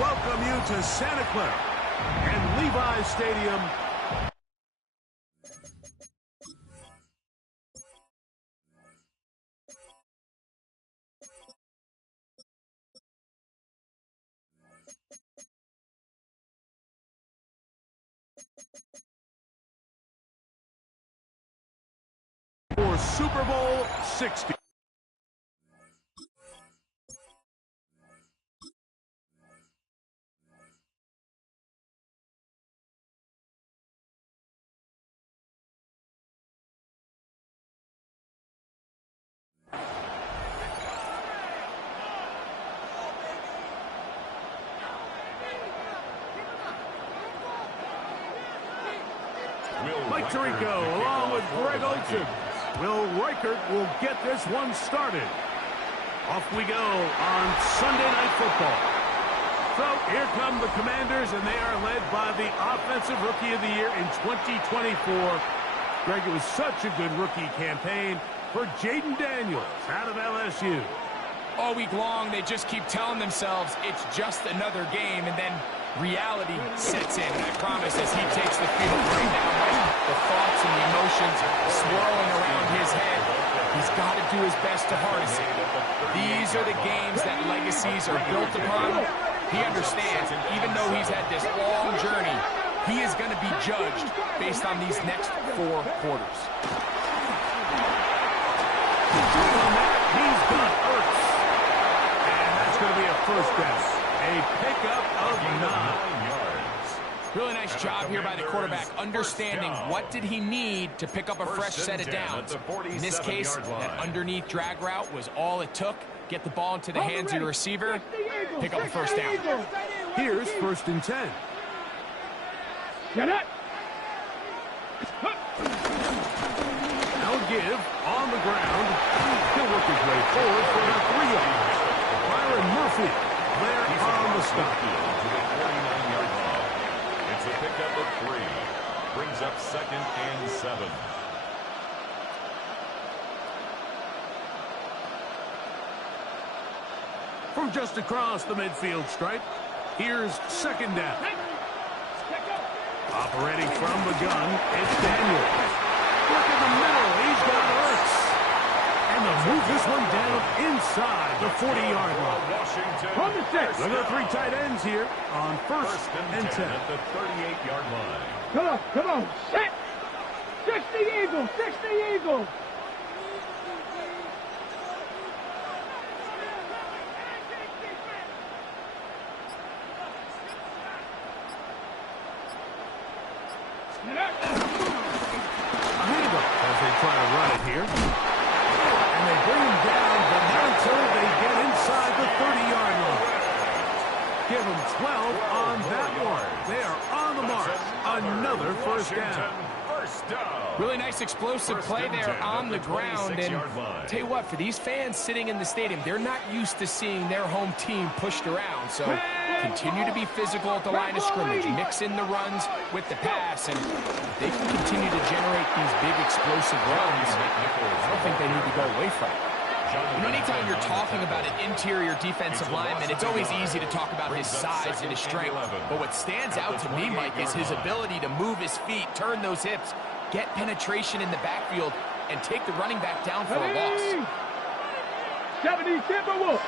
welcome you to Santa Clara and Levi Stadium. For Super Bowl 60. Mike Tirico along with Greg Olsen. Will Reichert will get this one started. Off we go on Sunday Night Football. So here come the Commanders, and they are led by the Offensive Rookie of the Year in 2024. Greg, it was such a good rookie campaign for Jaden Daniels out of LSU. All week long, they just keep telling themselves it's just another game, and then reality sets in. And I promise, as he takes the field right now, the thoughts and the emotions swirling around his head, he's got to do his best to harness it. These are the games that legacies are built upon. He understands, and even though he's had this long journey, he is going to be judged based on these next 4 quarters. He's got Ertz. And that's going to be a first down. A pickup of 9 yards. Really nice job here by the quarterback, understanding what did he need to pick up a fresh set of downs. In this case, that underneath drag route was all it took. Get the ball into the hands of your receiver, pick up a first down. Here's 1st and 10. Get it! Now give on the ground. He'll work his way forward for the 3 yards. Byron Murphy there on the stop. To the 49-yard line. It's a pickup of 3. Brings up 2nd and 7. From just across the midfield stripe, here's 2nd down. Operating from the gun, it's Daniels. Look in the middle, he's got Ertz. And they'll move this one down inside the 40-yard line. Washington. Look at the 3 tight ends here on 1st and 10. At the 38-yard line. Come on, set! 60 Eagles, 60 Eagles! A handoff as they try to run it here. explosive play there on the ground. And tell you what, for these fans sitting in the stadium, they're not used to seeing their home team pushed around. So continue to be physical at the line of scrimmage. Mix in the runs with the pass. And if they can continue to generate these big explosive runs, I don't think they need to go away from it. You know, anytime you're talking about an interior defensive lineman, it's always easy to talk about his size and his strength. But what stands out to me, Mike, is his ability to move his feet, turn those hips, get penetration in the backfield, and take the running back down for a loss. 70 Timberwolves.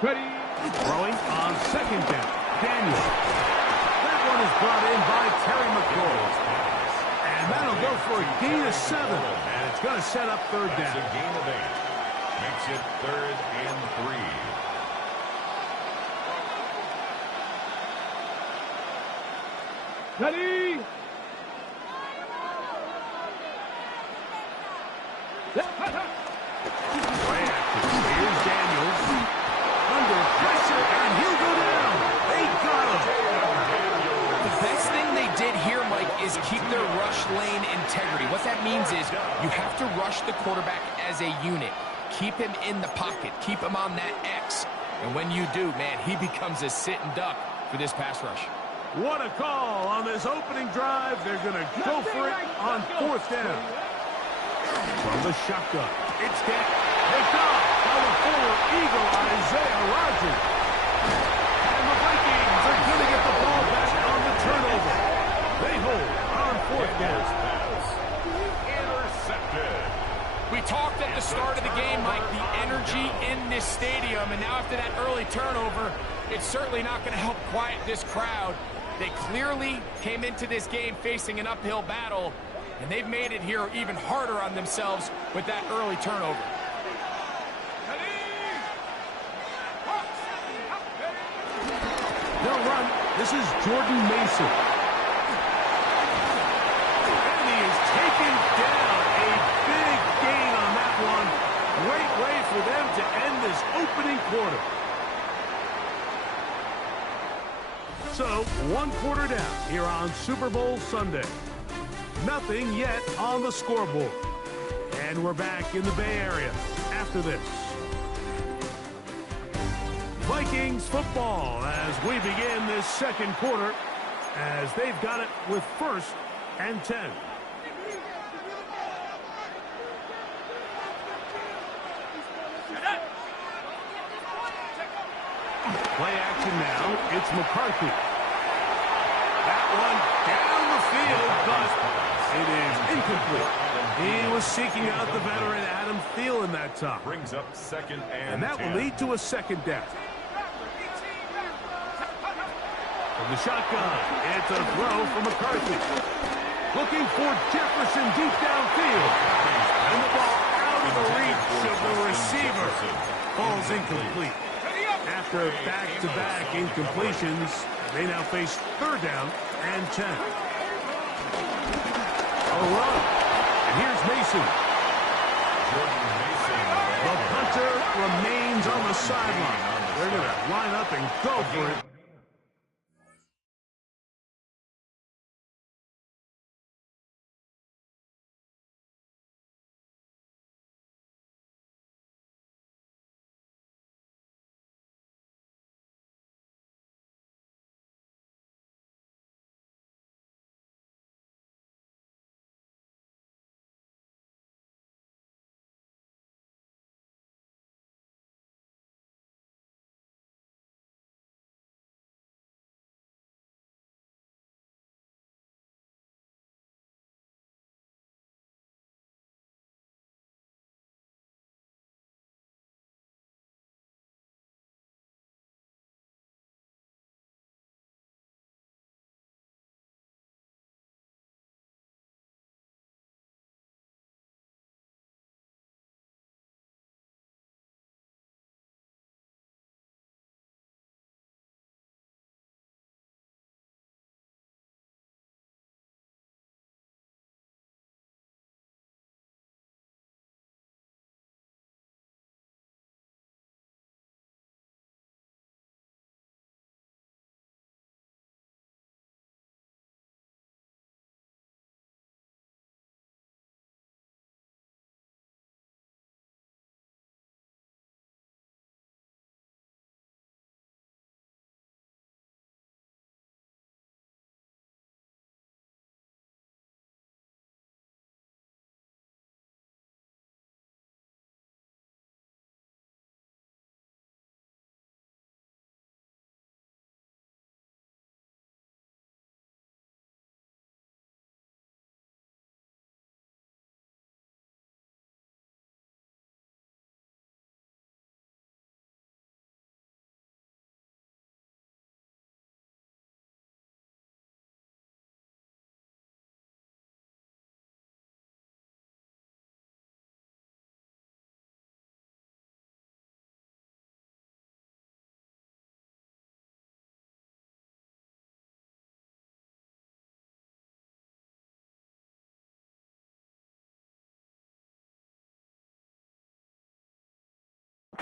Ready. Throwing on second down. Daniel. That one is brought in by Terry McCoy. And that'll go for a gain of 7. And it's going to set up third down. That's a gain of 8. Makes it 3rd and 3. Ready. Play action. Here's Daniels. Under pressure, and he'll go down. They got him. The best thing they did here, Mike, is keep their rush lane integrity. What that means is you have to rush the quarterback as a unit. Keep him in the pocket. Keep him on that X. And when you do, man, he becomes a sit and duck for this pass rush. What a call on this opening drive. They're going to go for it on 4th down. From the shotgun, it's dead. Picked off by the former Eagle, Isaiah Rodgers. And the Vikings are going to get the ball back on the turnover. They hold on 4th down. Intercepted. We talked at the start of the game, Mike, the energy in this stadium, and now after that early turnover, it's certainly not going to help quiet this crowd. They clearly came into this game facing an uphill battle, and they've made it here even harder on themselves with that early turnover. They'll run. This is Jordan Mason. And he is taken down. A big gain on that one. Great way for them to end this opening quarter. So, 1 quarter down here on Super Bowl Sunday. Nothing yet on the scoreboard. And we're back in the Bay Area after this. Vikings football as we begin this second quarter as they've got it with 1st and 10. Play action now. It's McCarthy. That one down the field, but it is incomplete. He was seeking out the veteran Adam Thielen that time. Brings up 2nd and 10. And that will lead to a 2nd down. From the shotgun, it's a throw from McCarthy. Looking for Jefferson deep downfield. And the ball out of the reach of the receiver. Falls incomplete. After back-to-back incompletions, they now face 3rd down and 10. A run. And here's Mason. Jordan Mason. The punter remains on the sideline. They're going to line up and go for it.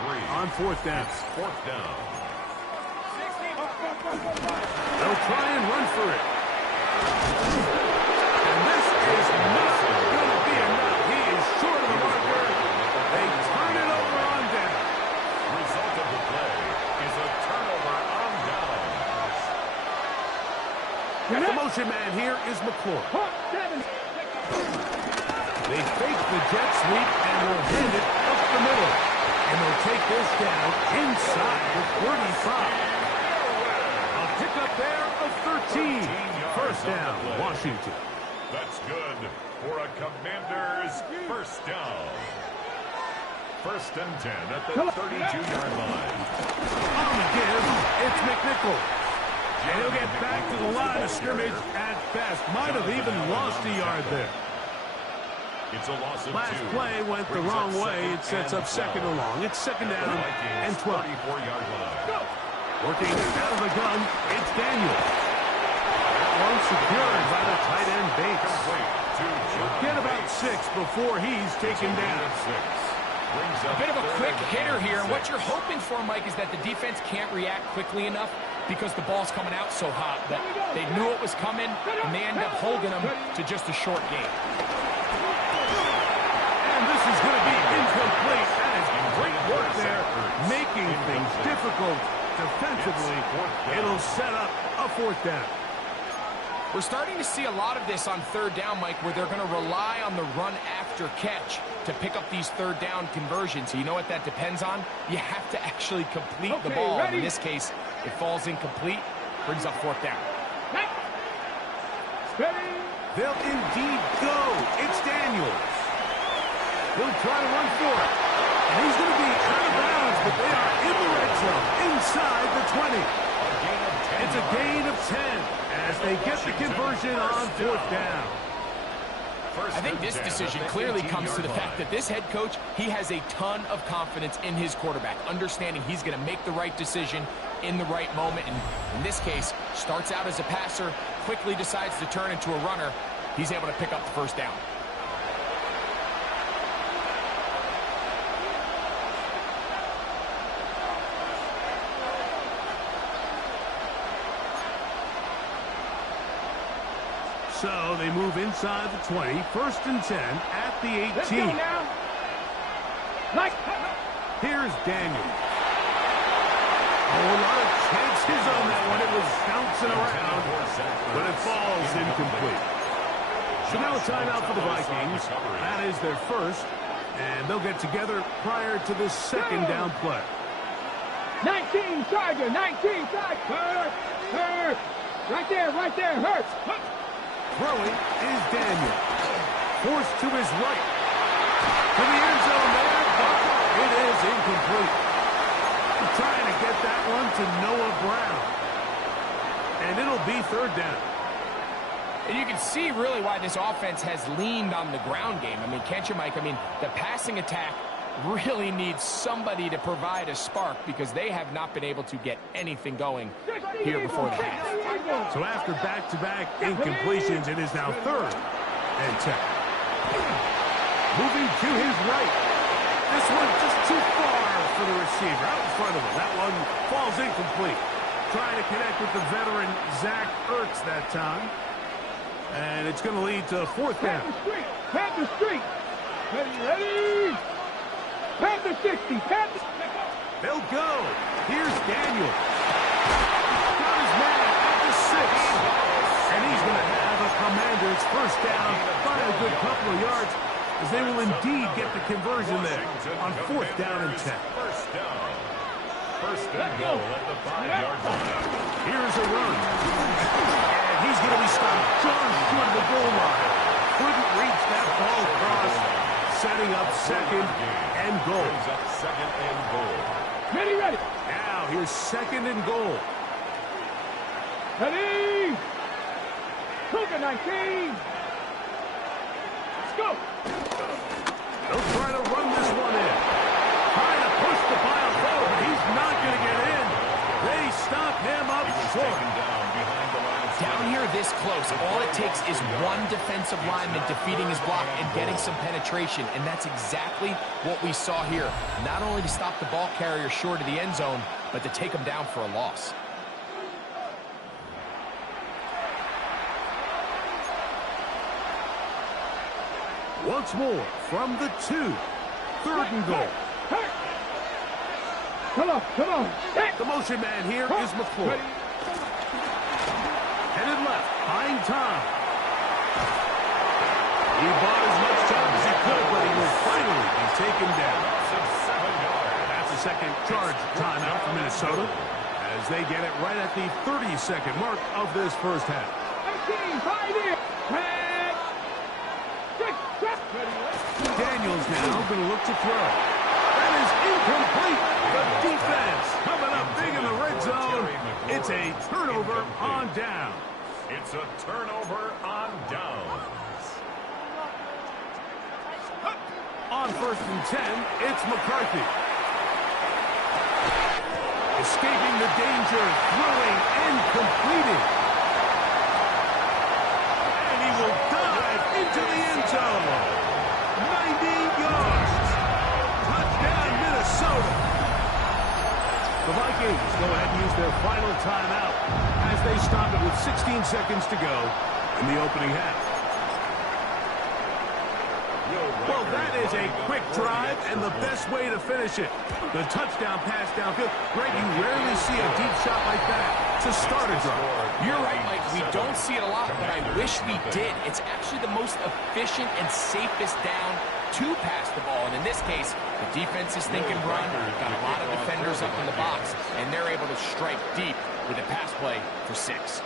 3. On fourth down. It's fourth down. They'll try and run for it. And this is not going to be enough. He is short of the marker. They turn it over on down. Result of the play is a turnover on downs. The motion man here is McClure. They fake the jet sweep and will hand it up the middle. And they'll take this down inside the 35. A pickup there of 13. First down, Washington. That's good for a Commanders first down. First and 10 at the 32-yard line. On the give, it's McNichol. And he'll get back to the line of scrimmage at best. Might have even lost a yard there. It's a loss of 2. Last play went the wrong way. It sets up second and long. It's second down and 12. 34-yard line. Working out of the gun, it's Daniels. That one secured by the tight end Bates. Get about 6 before he's taken down. A bit of a quick hitter here. What you're hoping for, Mike, is that the defense can't react quickly enough because the ball's coming out so hot. But they knew it was coming, and they end up holding them to just a short game. And this is going to be incomplete. That is great work there, making things difficult defensively. It'll set up a fourth down. We're starting to see a lot of this on third down, Mike, where they're going to rely on the run after catch to pick up these third down conversions. You know what that depends on? You have to actually complete the ball. In this case, it falls incomplete, brings up fourth down. They'll indeed go. It's Daniels. He'll try to run for it. And he's going to be out of bounds, but they are in the red zone, inside the 20. It's a gain of 10 as they get the conversion on fourth down. I think this decision clearly comes to the fact that this head coach, he has a ton of confidence in his quarterback, understanding he's going to make the right decision in the right moment. And in this case, starts out as a passer, quickly decides to turn into a runner. He's able to pick up the first down. So they move inside the 20, first and 10 at the 18. Let's go now. Here's Daniel. Oh, a lot of chances on that one. It was bouncing around, but it falls incomplete. So now a timeout for the Vikings. That is their first, and they'll get together prior to the second down play. 19, Charger, 19, Charger. Hurt. Right there, hurts. Throwing is Daniel. Forced to his right. To the end zone there, but it is incomplete. Trying to get that one to Noah Brown. And it'll be third down. And you can see really why this offense has leaned on the ground game. I mean, can't you, Mike? I mean, the passing attack really needs somebody to provide a spark because they have not been able to get anything going here before the half. So after back-to-back incompletions, it is now third and 10. Moving to his right. This one just too far for the receiver. Out in front of him. That one falls incomplete. Trying to connect with the veteran Zach Ertz that time. And it's going to lead to fourth down. Pat the street. Ready. Pat the 60. They'll go. Here's Daniel. Got his man at the 6. And he's going to have a Commanders first down by a good couple of yards as they will indeed get the conversion there on fourth down and 10. First and goal at the 5-yard line. Here's a run. And he's going to be stopped just short of the goal line. Couldn't reach that ball across. Setting up second and goal. Second and goal. Ready. Now here's second and goal. Ready. Cougar 19. Let's go. They'll try to run this one in. Trying to push the pile forward. He's not going to get in. They stop him up short. Down here, this close, all it takes is one defensive lineman defeating his block and getting some penetration, and that's exactly what we saw here. Not only to stop the ball carrier short of the end zone, but to take him down for a loss. Once more from the 2. 3rd and goal. Come on, come on. The motion man here is McClure. Headed left, buying time. He bought as much time as he could, but he will finally be taken down. That's the second charge timeout for Minnesota as they get it right at the 30-second mark of this first half. 18, 5 in. Daniels now going to look to throw. That is incomplete. The defense coming up big in the red zone. It's a turnover on down. It's a turnover on downs. On 1st and 10, it's McCarthy. Escaping the danger, throwing and completing. And he will dive into the end zone. 90 yards. Touchdown, Minnesota. The Vikings go ahead and use their final timeout as they stop it with 16 seconds to go in the opening half. Well, that is a quick drive and the best way to finish it. The touchdown pass downfield. Greg, you rarely see a deep shot like that to start a drive. You're right, Mike. We don't see it a lot, but I wish we did. It's actually the most efficient and safest down to pass the ball. And in this case, the defense is thinking run. We've got a lot of defenders up in the box, and they're able to strike deep with a pass play for 6.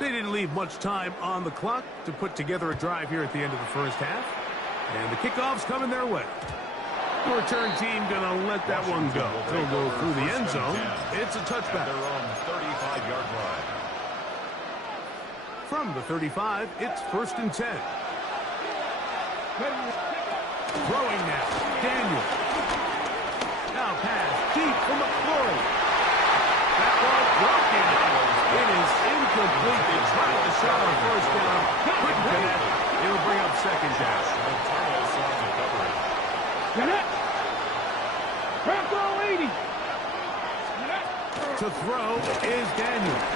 They didn't leave much time on the clock to put together a drive here at the end of the first half. And the kickoff's coming their way. The return team going to let that one go. They'll go through the end zone. It's a touchback. Their own 35-yard line. From the 35, it's 1st and 10. Throwing now, Daniel. Now pass deep for McClure. That one broken. It is incomplete. They tried to shot on 1st down. Couldn't connect. It'll bring up 2nd down. Bracco 80. To throw is Daniels.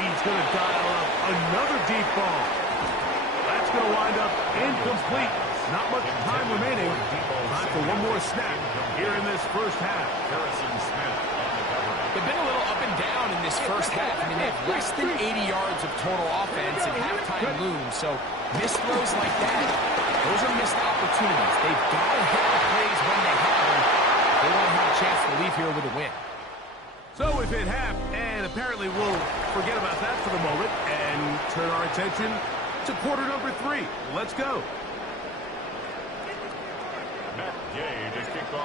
He's going to dial up another deep ball. That's going to wind up incomplete. Not much time remaining. Time for one more snap here in this first half. They've been a little up and down in this first half. I mean, they have less than 80 yards of total offense, and halftime looms. So missed throws like that, those are missed opportunities. They've got to hit the plays when they have them. They want to have a chance to leave here with a win. So we've hit half, and apparently we'll forget about that for the moment and turn our attention to quarter number 3. Let's go.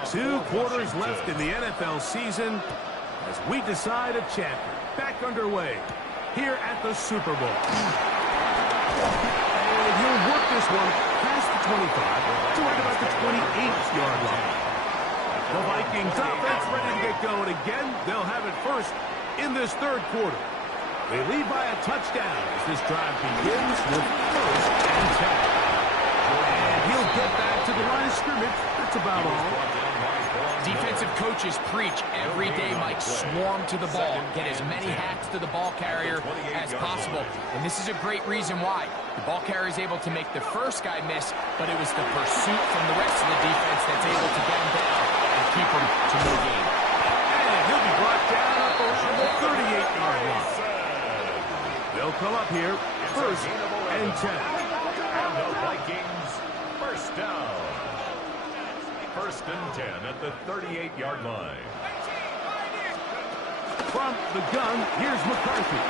2 quarters left in the NFL season. as we decide a champion. Back underway here at the Super Bowl. And he'll work this one past the 25 to right about the 28-yard line. The Vikings offense ready to get going again. They'll have it first in this third quarter. They lead by a touchdown as this drive begins with first and 10. And he'll get back to the line of scrimmage. That's about all. Defensive coaches preach every day, Mike. Swarm to the ball. Get as many hats to the ball carrier as possible. And this is a great reason why. The ball carrier is able to make the first guy miss, but it was the pursuit from the rest of the defense that's able to get him down and keep him to no gain. And he'll be brought down up around the 38-yard line. They'll come up here first and 10. And the Vikings first down. First and 10 at the 38-yard line. From the gun, here's McCarthy.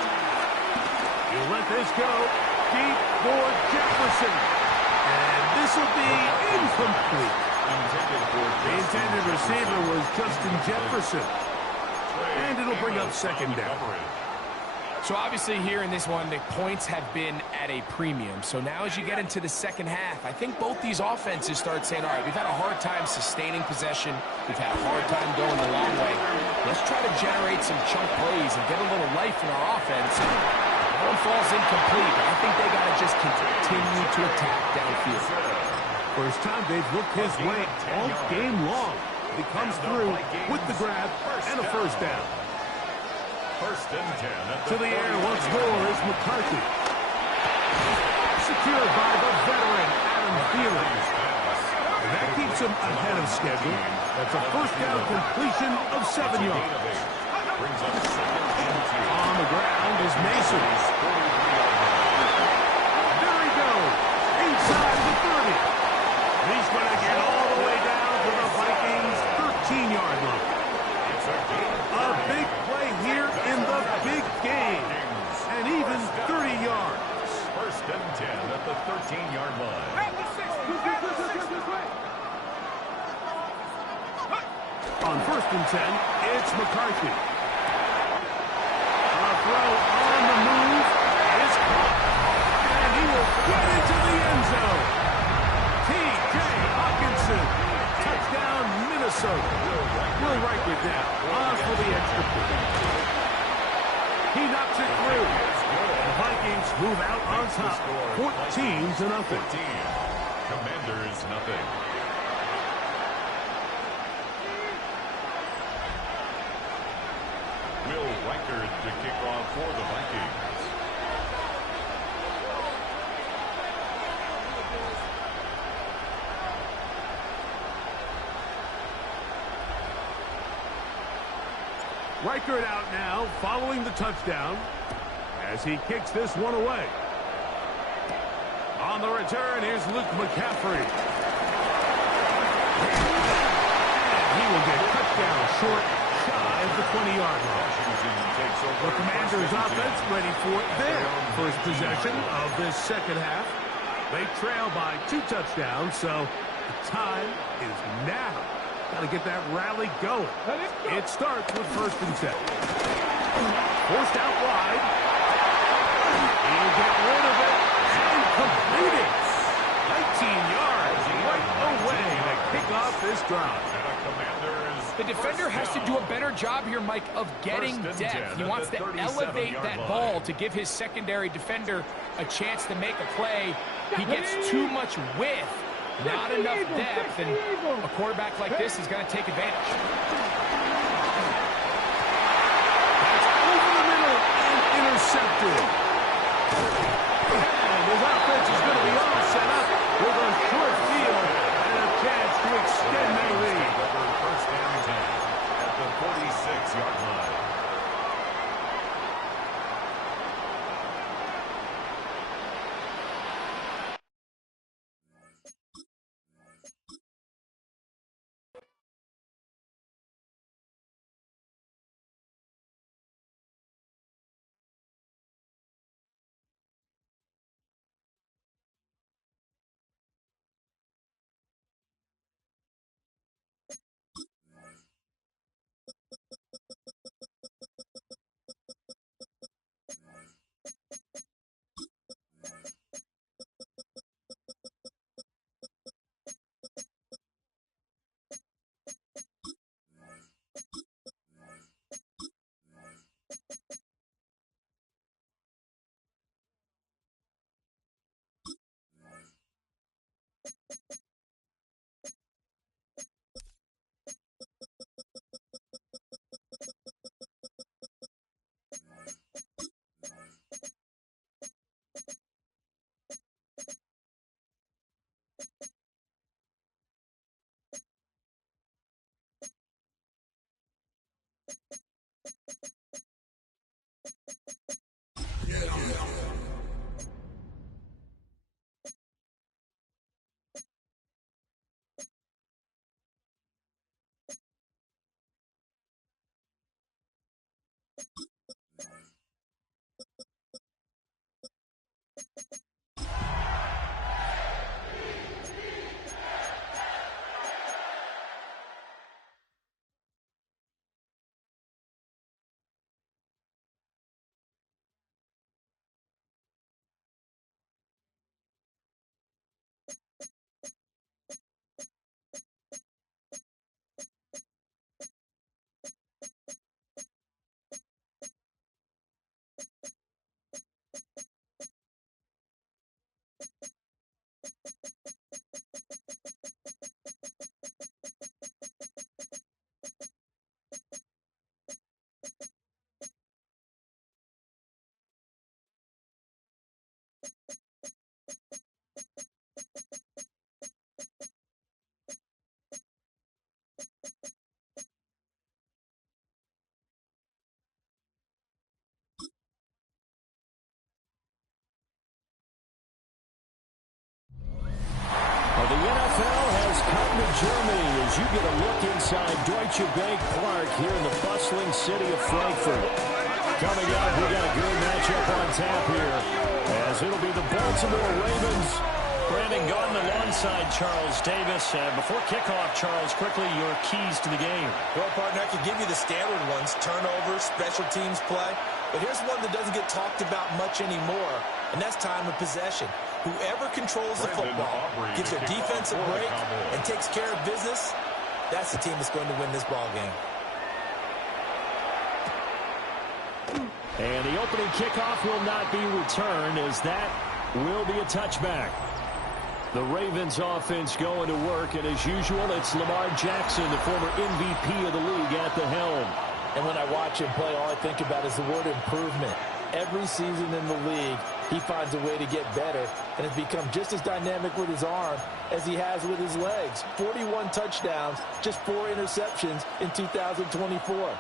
He'll let this go deep for Jefferson. And this will be incomplete. The intended receiver was Justin Jefferson. And it'll bring up second down. So obviously here in this one, the points have been at a premium. So now as you get into the second half, I think both these offenses start saying, all right, we've had a hard time sustaining possession. We've had a hard time going the long way. Let's try to generate some chunk plays and get a little life in our offense. That one falls incomplete, but I think they got to just continue to attack downfield. First time they've looked his way all game long. He comes through with the grab and a first down. First and 10 at to the air once more is McCarthy. Secured by the veteran Adam Thielen. That keeps him ahead of schedule. That's a first down completion of 7 yards. Brings up second and 2. On the ground is Mason. There he goes. Inside the 30. He's going to get all the way down to the Vikings' 13-yard line. A big play here in the big game. And even 30 yards. First and 10 at the 13-yard line. On first and 10, it's McCarthy. A throw on the move is caught. And he will get into the end zone. T.J. Hawkinson. Touchdown, Minnesota. Will Reichert down. On for the extra point. He knocks it through. The Vikings move out on top. 14-0. Commanders nothing. Will Reichert to kick off for the Vikings. Reichert out now, following the touchdown, as he kicks this one away. On the return, here's Luke McCaffrey. And he will get cut down short, shy of the 20-yard line. The Commanders' offense ready for their first possession of this second half. They trail by 2 touchdowns, so the time is now. Got to get that rally going. It starts with first and 10. Forced out wide. He'll get rid of it and complete it. 19 yards right away to kick off this drive. The defender has to do a better job here, Mike, of getting depth. He wants to elevate that ball to give his secondary defender a chance to make a play. He gets too much width, not enough depth, and a quarterback like this is going to take advantage. That's over the middle and intercepted. And his offense is going to be all set up with a short field and a chance to extend their lead. First down 10 at the 46-yard line. The NFL has come to Germany as you get a look inside Deutsche Bank Park here in the bustling city of Frankfurt. Coming up, we got a good matchup on tap here as it'll be the Baltimore Ravens. Brandon Gaudin alongside Charles Davis. Before kickoff, Charles, quickly your keys to the game. Well, partner, I could give you the standard ones, turnovers, special teams play. But here's one that doesn't get talked about much anymore, and that's time of possession. Whoever controls the football, gives their defense a break, and takes care of business, that's the team that's going to win this ball game. And the opening kickoff will not be returned as that will be a touchback. The Ravens offense going to work, and as usual, it's Lamar Jackson, the former MVP of the league, at the helm. And when I watch him play, all I think about is the word improvement. Every season in the league, he finds a way to get better and has become just as dynamic with his arm as he has with his legs. 41 touchdowns, just 4 interceptions in 2024.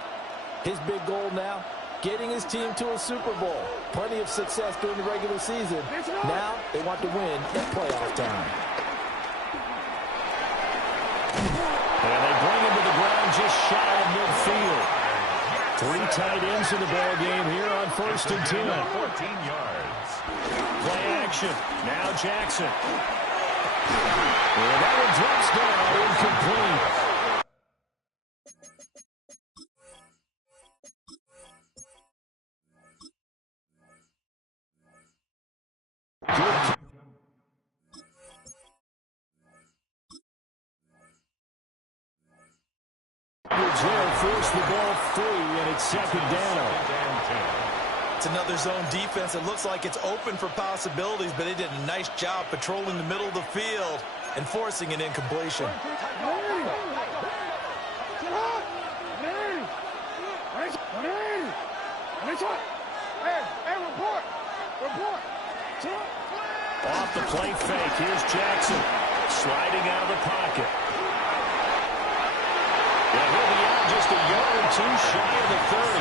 His big goal now, getting his team to a Super Bowl. Plenty of success during the regular season. Now they want to win at playoff time. And they bring him to the ground just shy of midfield. 3 tight ends in the ball game here on 1st and 10. 14 yards. Play action. Now Jackson. And that one drops down, incomplete. Force the ball free, and it's 2nd down. It's another zone defense. It looks like it's open for possibilities, but they did a nice job patrolling the middle of the field and forcing an incompletion. Off the play fake, here's Jackson sliding out of the pocket. And he'll be out just a yard or 2 shy of the 30.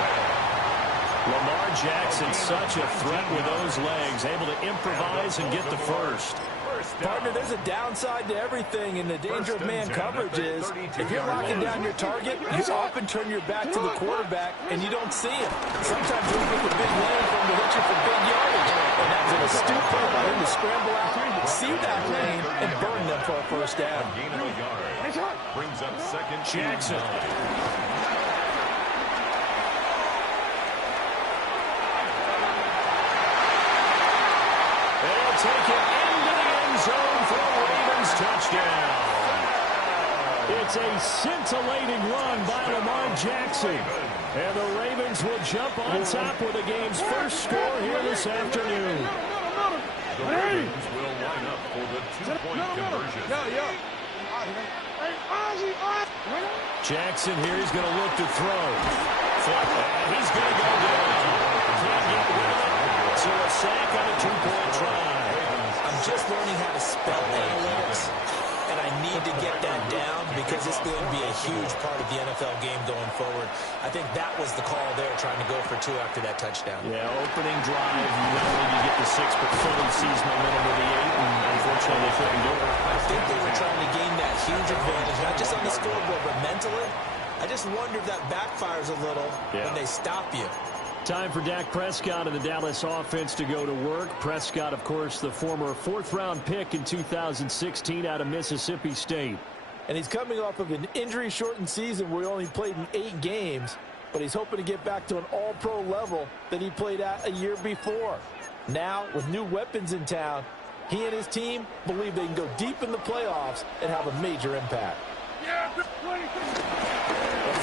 Lamar Jackson, such a threat with those legs, able to improvise and get the first. Partner, there's a downside to everything, and the danger of man coverage is if you're locking down your target, you often turn your back to the quarterback, and you don't see him. Sometimes you look at the big lane for him to hit you for big yardage, and that's an astute play by him to scramble out, see that lane, and burn them for a first down. Gain of a yard. Brings up 2nd. Jackson. They'll take it into the end zone for a Ravens touchdown. It's a scintillating run by Lamar Jackson. And the Ravens will jump on top with the game's first score here this afternoon. The Ravens will line up for the 2-point conversion. Jackson here, he's going to look to throw. And he's going to go down. Can't get rid of it. So a sack on a 2-point try. I'm just learning how to spell analytics, and I need to get that down because it's going to be a huge part of the NFL game going forward. I think that was the call there, trying to go for 2 after that touchdown. Yeah, opening drive, not only do you get the 6, but Philly sees momentum with the 8, and unfortunately they couldn't do it. I think they were trying to gain that huge advantage, not just on the scoreboard, but mentally. I just wonder if that backfires a little when they stop you. Time for Dak Prescott and the Dallas offense to go to work. Prescott, of course, the former fourth-round pick in 2016 out of Mississippi State. And he's coming off of an injury-shortened season where he only played in 8 games, but he's hoping to get back to an all-pro level that he played at a year before. Now, with new weapons in town, he and his team believe they can go deep in the playoffs and have a major impact. The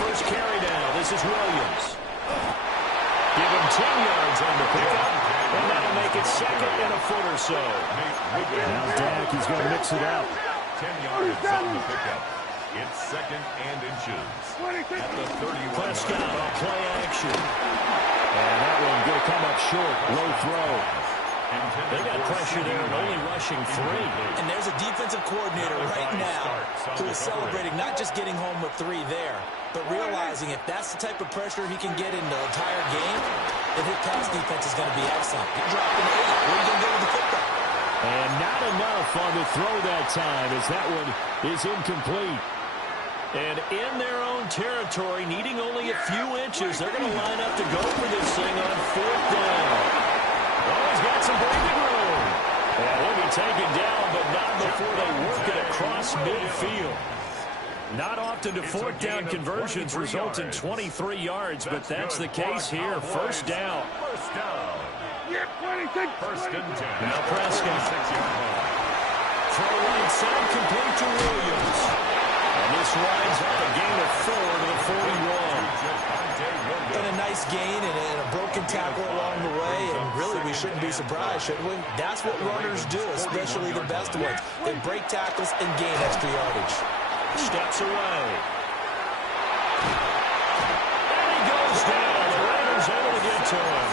first carry down. This is Williams. Give him 10 yards on the pickup, and that'll make it second and a foot or so. Now Dak, he's going to mix it out. 10 yards on the pickup. It's second and inches. At the 31. Prescott, play action. And that one going to come up short. Low throw. They got pressure there and only rushing 3. And there's a defensive coordinator right now who is celebrating not just getting home with 3 there, but realizing if that's the type of pressure he can get in the entire game, then his pass defense is going to be excellent. You're dropping 8. What are you going to do with the football? And not enough on the throw that time as that one is incomplete. And in their own territory, needing only a few inches, they're going to line up to go for this thing on 4th down. Oh, he's got some breathing room. And he'll be taken down, but not before they work it across midfield. Not often do 4th down conversions result in 23 yards, but that's the case here. First down. First down. First and 10. Now Prescott. Throw right side complete to Williams. And this rides up a gain of 4 to the 41. And a nice gain and a broken tackle along the way, and really we shouldn't be surprised, should we? That's what runners do, especially the best ones. They break tackles and gain extra yardage. Steps away. And he goes down. The Raiders able to get to him.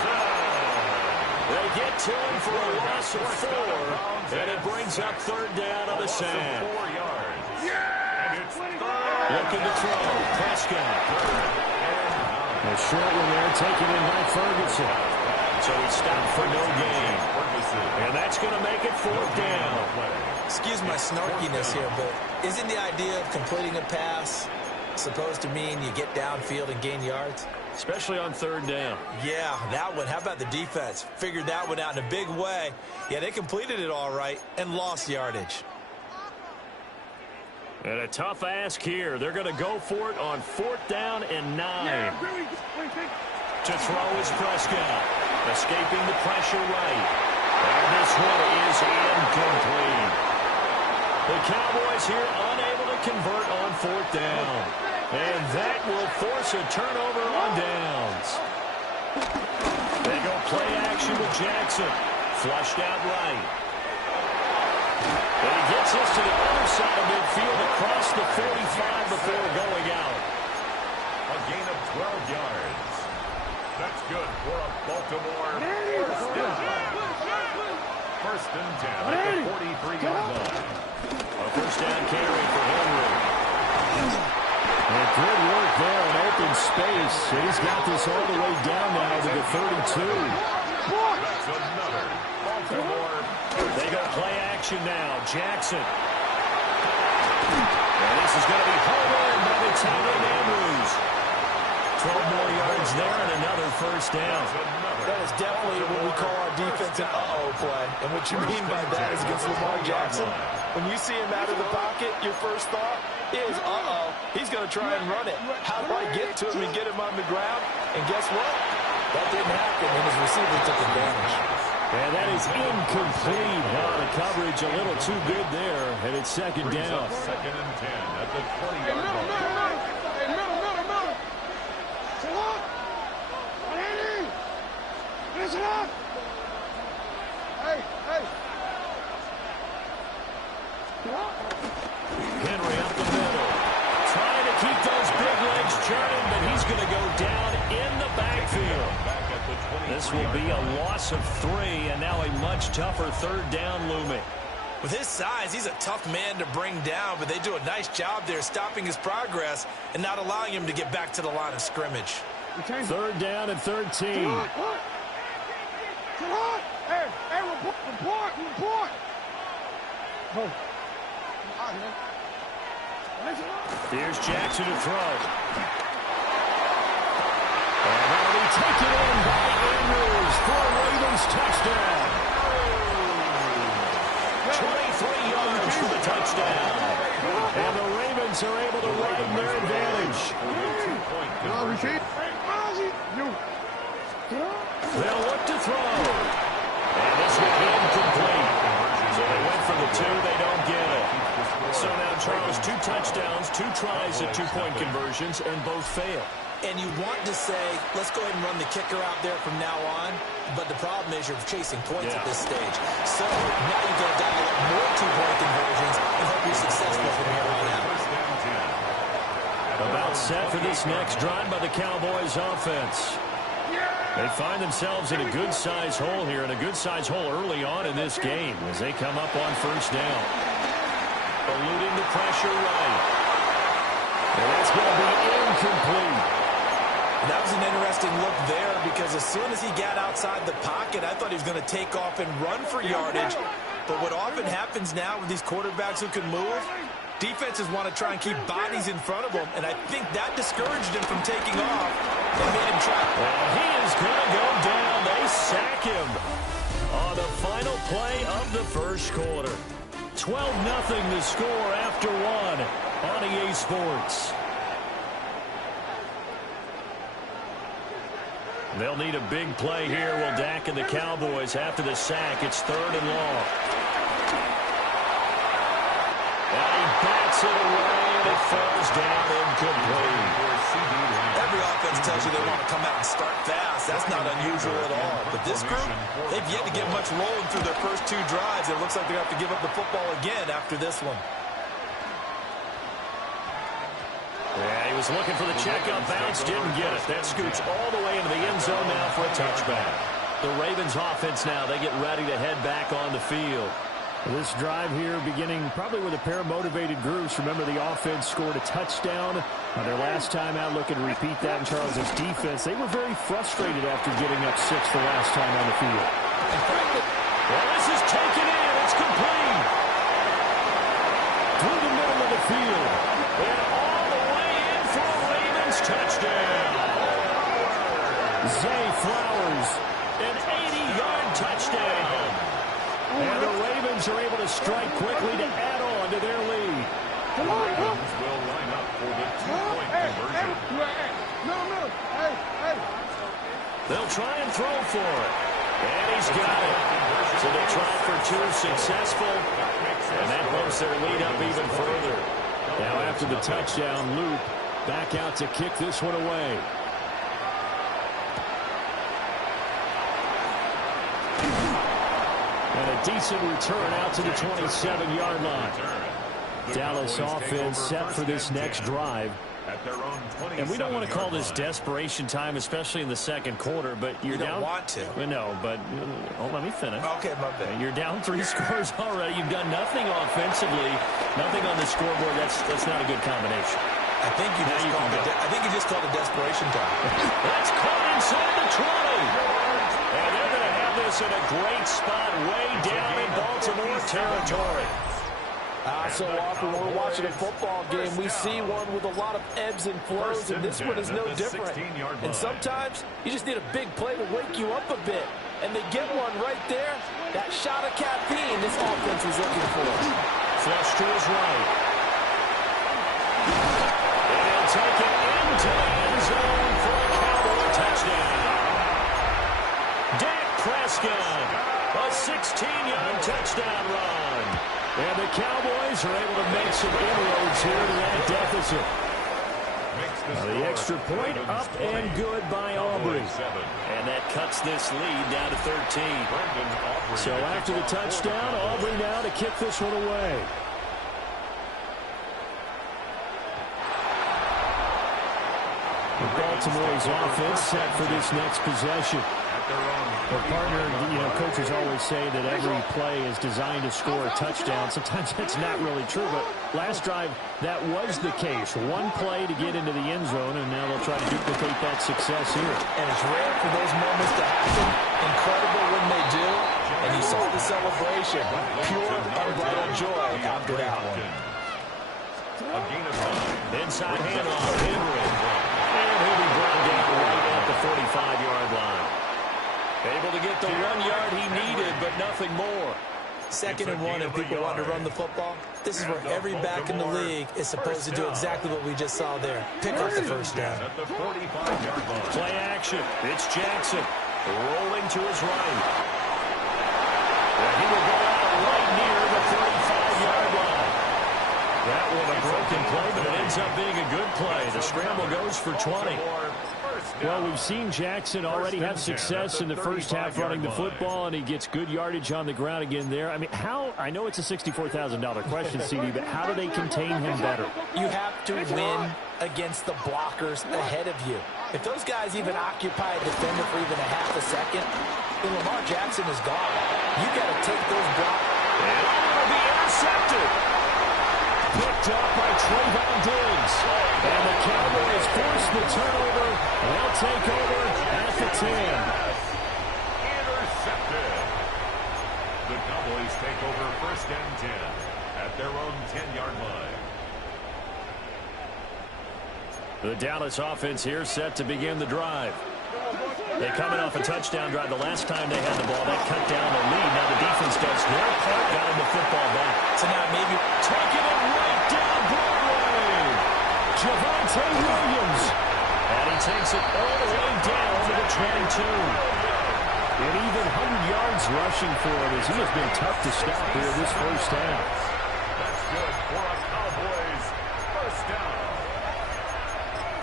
They get to him for a loss of 4, and it brings up 3rd down on the sand. 4 yards. And it's 3rd. Looking to throw. Prescott. A short one there taken in by Ferguson. So he stopped for no gain. And that's going to make it 4th down. Excuse my snarkiness here, but isn't the idea of completing a pass supposed to mean you get downfield and gain yards? Especially on 3rd down. Yeah, that one. How about the defense? Figured that one out in a big way. Yeah, they completed it all right and lost yardage. And a tough ask here. They're going to go for it on 4th down and 9. To throw is Prescott. Escaping the pressure right. And this one is incomplete. The Cowboys here unable to convert on 4th down. And that will force a turnover on downs. They go play action with Jackson. Flushed out right. And he gets this to the other side of midfield across the 45 before going out. A gain of 12 yards. That's good for a Baltimore first down. First and 10 at the 43-yard line. A first down carry for Henry. And good work there in open space. He's got this all the way down now to the 32. That's another Baltimore. They go play action now. Jackson. And this is going to be home run by the tight end Andrews. 12 more yards there and another first down. That is definitely what we call our defense an uh-oh play. And what you mean by that is against Lamar Jackson. When you see him out of the pocket, your first thought is, uh-oh, he's going to try and run it. How do I get to him and get him on the ground? And guess what? That didn't happen, and his receiver took advantage. And that is incomplete. The coverage a little too good there, and it's second down. Second and 10 at the 20-yard line. Listen up! Hey! Henry up the middle. Trying to keep those big legs churning, but he's going to go down in the backfield. This will be a loss of 3, and now a much tougher 3rd down looming. With his size, he's a tough man to bring down, but they do a nice job there stopping his progress and not allowing him to get back to the line of scrimmage. 3rd down and 13. Hey, report! Oh. Here's Jackson to throw. And that'll be taken in by Andrews for a Ravens touchdown. 23 yards for the touchdown. And the Ravens are able to widen their advantage. They'll look to throw. And this will be incomplete. So they went for the 2, they don't get it. So now, Charles, 2 touchdowns, 2 tries at 2-point conversions, and both fail. And you want to say, let's go ahead and run the kicker out there from now on. But the problem is you're chasing points at this stage. So now you've got to dial up more 2-point conversions and hope you're successful from here on out. About set for this next drive by the Cowboys offense. They find themselves in a good-sized hole here, and a good-sized hole early on in this game as they come up on first down. Eluding the pressure right. And that's going to be incomplete. That was an interesting look there because as soon as he got outside the pocket, I thought he was going to take off and run for yardage. But what often happens now with these quarterbacks who can move, defenses want to try and keep bodies in front of them, and I think that discouraged him from taking off and made him try. Well, he is going to go down. They sack him on the final play of the first quarter. 12-0 the score after 1 on EA Sports. They'll need a big play here. Will Dak and the Cowboys after the sack. It's 3rd and long. And he bats it away, and it falls down incomplete. Every offense tells you they want to come out and start fast. That's not unusual at all. But this group, they've yet to get much rolling through their first 2 drives. It looks like they're going to have to give up the football again after this one. Yeah, he was looking for the checkup bounce, didn't get it. That scoots all the way into the end zone now for a touchback. The Ravens offense now, they get ready to head back on the field. This drive here beginning probably with a pair of motivated groups. Remember, the offense scored a touchdown on their last time out. Looking to repeat that in Charles's defense. They were very frustrated after giving up 6 the last time on the field. Well, this is taken in. It's complete. Through the middle of the field. And all the way in for a Ravens touchdown. Zay Flowers, an 80-yard touchdown. And the Ravens are able to strike quickly to add on to their lead. The Ravens will line up for the 2-point conversion. They'll try and throw for it. And he's got it. So they try for 2, successful. And that bumps their lead up even further. Now after the touchdown, Luke back out to kick this one away. And a decent return out to the 27-yard line. Dallas offense set for this next drive. And we don't want to call this desperation time, especially in the second quarter, but you're down. You don't want to. No, but let me finish. Okay, my bad. You're down 3 scores already. You've done nothing offensively, nothing on the scoreboard. That's not a good combination. I think you just called it desperation time. That's caught inside the 20. And they're going to have this in a great spot way down in Baltimore territory. So often when we're watching a football game, we see one with a lot of ebbs and flows, and this one is no different. And sometimes you just need a big play to wake you up a bit. And they get one right there. That shot of caffeine this offense was looking for. Flush to his right. And he'll take it into the end zone for a Cowboy touchdown. Dak Prescott, a 16-yard touchdown run. And the Cowboys are able to make some inroads here to that deficit. Now the extra point up and good by Aubrey. And that cuts this lead down to 13. So after the touchdown, Aubrey now to kick this one away. Baltimore's offense set for this next possession. Well, partner, coaches always say that every play is designed to score a touchdown. Sometimes that's not really true, but last drive, that was the case. One play to get into the end zone, and now they'll try to duplicate that success here. And it's rare for those moments to happen. Incredible when they do. And you saw the celebration. Pure, unbridled joy after that one. A gain of 9. Inside handoff, Henry. And he'll be brought down right at the 45-yard line. Able to get the 1 yard he needed, but nothing more. 2nd and 1 and people want to run the football. This is where every back in the league is supposed to do exactly what we just saw there. Pick up the first down. At the 45-yard line. Play action. It's Jackson rolling to his right. And he will go out right near the 35-yard line. That one a broken play, but it ends up being a good play. The scramble goes for 20. Well, we've seen Jackson already have success in the first half running the football, and he gets good yardage on the ground again there. I mean, I know it's a $64,000 question, CD, but how do they contain him better? You have to win against the blockers ahead of you. If those guys even occupy a defender for even a half a second, then Lamar Jackson is gone. You got to take those blocks. And it'll be intercepted. Picked up by Trayvon Diggs. And the Cowboys force the turnover. They'll take over at the 10. Intercepted. The Cowboys take over 1st and 10 at their own 10-yard line. The Dallas offense here set to begin the drive. They coming off a touchdown drive the last time they had the ball. That cut down the lead. Now the defense does their part, got him the football back. So now maybe taking it right down Broadway. Javonte Williams. And he takes it all the way down to the 22. And even 100 yards rushing for him as he has been tough to stop here this first half. That's good for a Cowboys first down.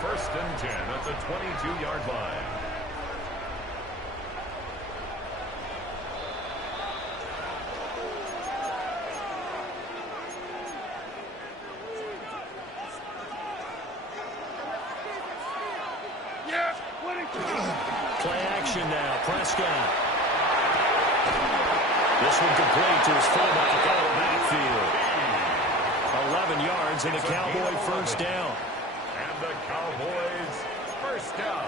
1st and 10 at the 22-yard line. Play action now. Prescott. This one complete to his fullback out of the backfield. 11 yards and a Cowboy first down. And the Cowboys first down.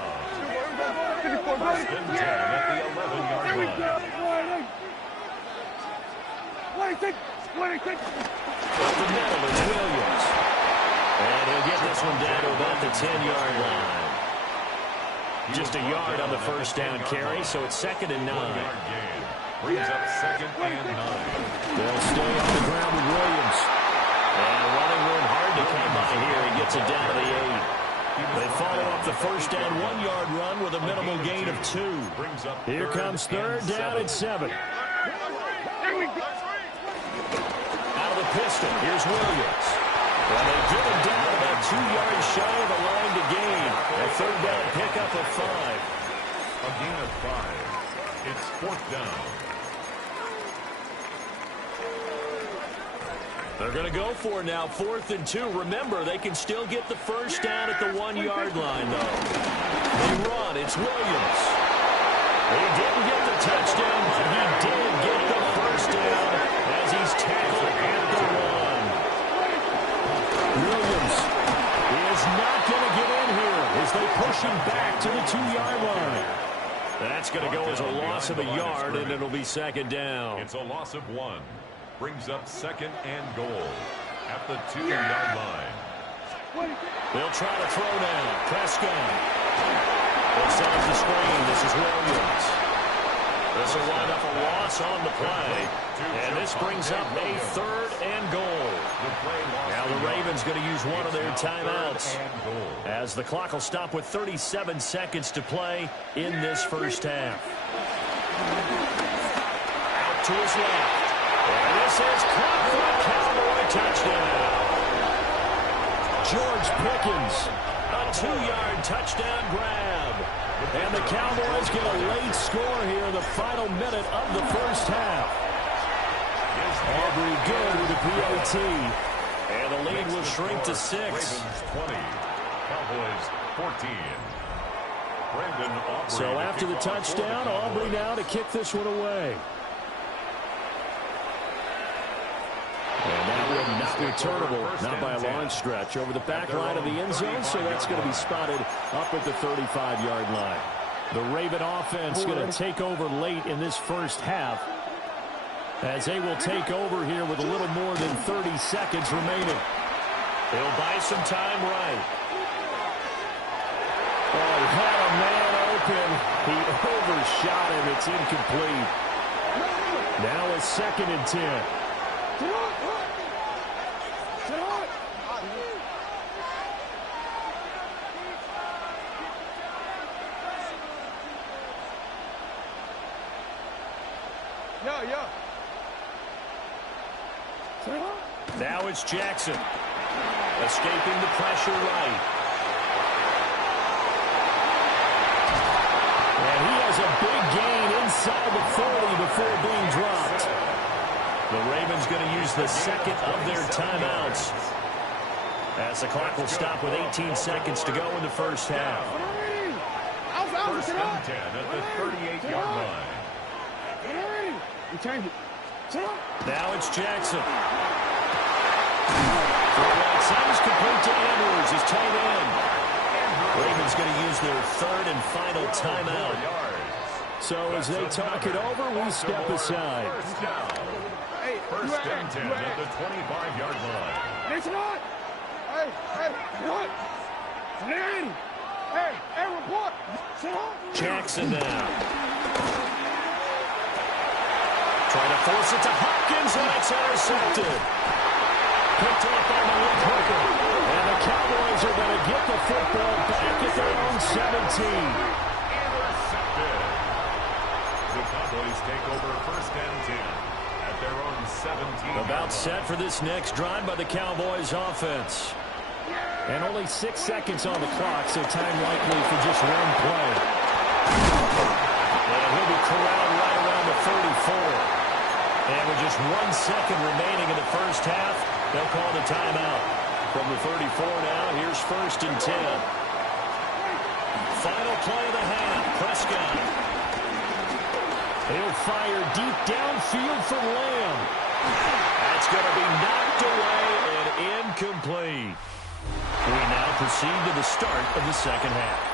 1st and 10 at the 11-yard line. Up the middle is Williams. And he'll get this one down to about the 10-yard line. Just a yard on the first down carry, so it's 2nd and 9. Brings up 2nd and 9. They'll stay on the ground with Williams. And running room hard to come by here. He gets it down to the 8. They follow up the first down 1-yard run with a minimal gain of 2. Here comes 3rd down and 7. Out of the pistol, here's Williams. Well, they driven down about 2 yards shy of the line to gain. A 3rd down pickup of 5. A gain of 5. It's 4th down. They're going to go for it now, 4th and 2. Remember, they can still get the first down at the 1-yard line, though. They run. It's Williams. He didn't get the touchdown, but he did get the first down as he's tackled at the 1. Williams is not going to get in here as they push him back to the 2-yard line. That's going to go as a loss of a yard, and it'll be 2nd down. It's a loss of 1. Brings up 2nd and goal at the 2-yard line. They'll try to throw now. Prescott. They set up the screen. This is Williams. This will wind up a loss on the play. And this brings up a 3rd and goal. Now the Ravens going to use one of their timeouts as the clock will stop with 37 seconds to play in this first half. Out to his left. And this is caught for a Cowboy touchdown. George Pickens, a 2-yard touchdown grab. And the Cowboys get a late score here in the final minute of the first half. Aubrey good with the PAT. And the lead will shrink to 6. Ravens 20, Cowboys 14. Brandon Aubrey. So after the touchdown, Aubrey now to kick this one away. And that one not returnable, not by a long stretch. Over the back line of the end zone, so that's going to be spotted up at the 35-yard line. The Raven offense going to take over late in this first half as they will take over here with a little more than 30 seconds remaining. He'll buy some time right. Oh, he had a man open. He overshot him. It's incomplete. Now a 2nd and 10. Now it's Jackson. Escaping the pressure right. And he has a big gain inside the 40 before being dropped. The Ravens going to use the 2nd of their timeouts, as the clock will stop with 18 seconds to go in the first half. 1st and 10 at the 38-yard line. Now it's Jackson. Size complete to Andrews, his tight end. Ravens going to use their 3rd and final timeout. So as they talk it over, we step aside. 1st and 10 at the 25-yard line. Jackson now. Trying to force it to Hopkins, and it's intercepted. Picked off on the left hooker. And the Cowboys are going to get the football back at their own 17. Intercepted. The Cowboys take over 1st and 10 at their own 17. About set for this next drive by the Cowboys offense. And only 6 seconds on the clock, so time likely for just one play. And he'll be corralled right around the 34. And with just 1 second remaining in the first half, they'll call the timeout. From the 34 now, here's 1st and 10. Final play of the half, Prescott. He'll fire deep downfield from Lamb. That's going to be knocked away and incomplete. We now proceed to the start of the second half.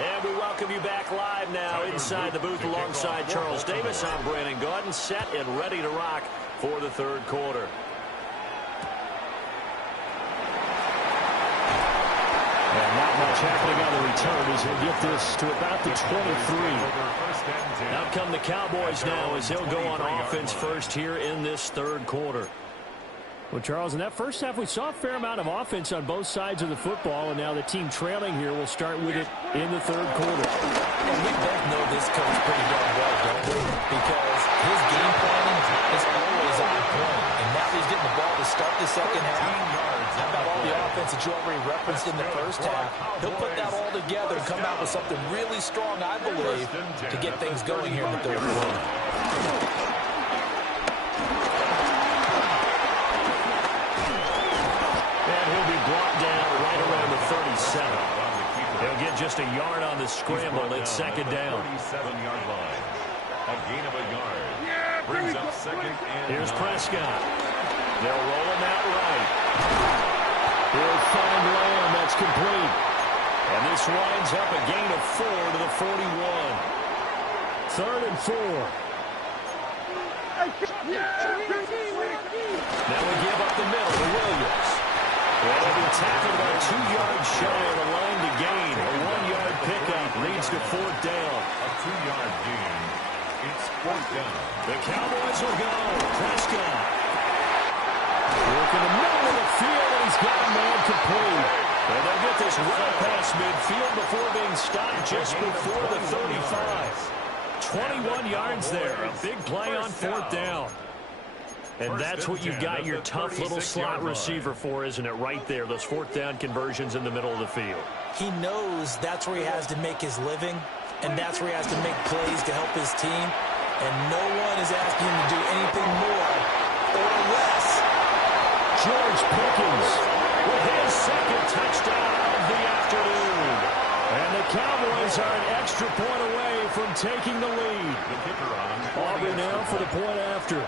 And we welcome you back live now inside the booth alongside Charles Davis. I'm Brandon Gaudin, set and ready to rock for the 3rd quarter. And not much happening on the return as he'll get this to about the 23. Out come the Cowboys now as they'll go on offense first here in this 3rd quarter. Well, Charles, in that first half, we saw a fair amount of offense on both sides of the football, and now the team trailing here will start with it in the 3rd quarter. And we both know this coach pretty darn well, don't we? Because his game planning is always on point. And now he's getting the ball to start the second half. How about all the offense that you already referenced in the first half? He'll put that all together and come out with something really strong, I believe, to get things going here in the 3rd quarter. They'll get just a yard on the scramble. It's 2nd down. 37-yard line. A gain of a yard. Brings up 2nd and here's Prescott. They'll roll him out right. He'll find Lamb. That's complete. And this winds up a gain of 4 to the 41. 3rd and 4. Now we give up the middle to Williams. Well, they'll be tackled about 2 yards shy of the line to gain. A 1-yard pickup leads to 4th down. A 2-yard gain. It's 4th down. The Cowboys will go. Prescott. Working the middle of the field, and he's got a man complete. And they'll get this well past midfield before being stopped just before the 35. 21 yards there. A big play on 4th down. And that's what you've got your tough little slot receiver for, isn't it? Right there, those 4th down conversions in the middle of the field. He knows that's where he has to make his living, and that's where he has to make plays to help his team. And no one is asking him to do anything more or less. George Pickens with his 2nd touchdown of the afternoon. And the Cowboys are an extra point away from taking the lead. The kicker on. Aubrey now for the point after.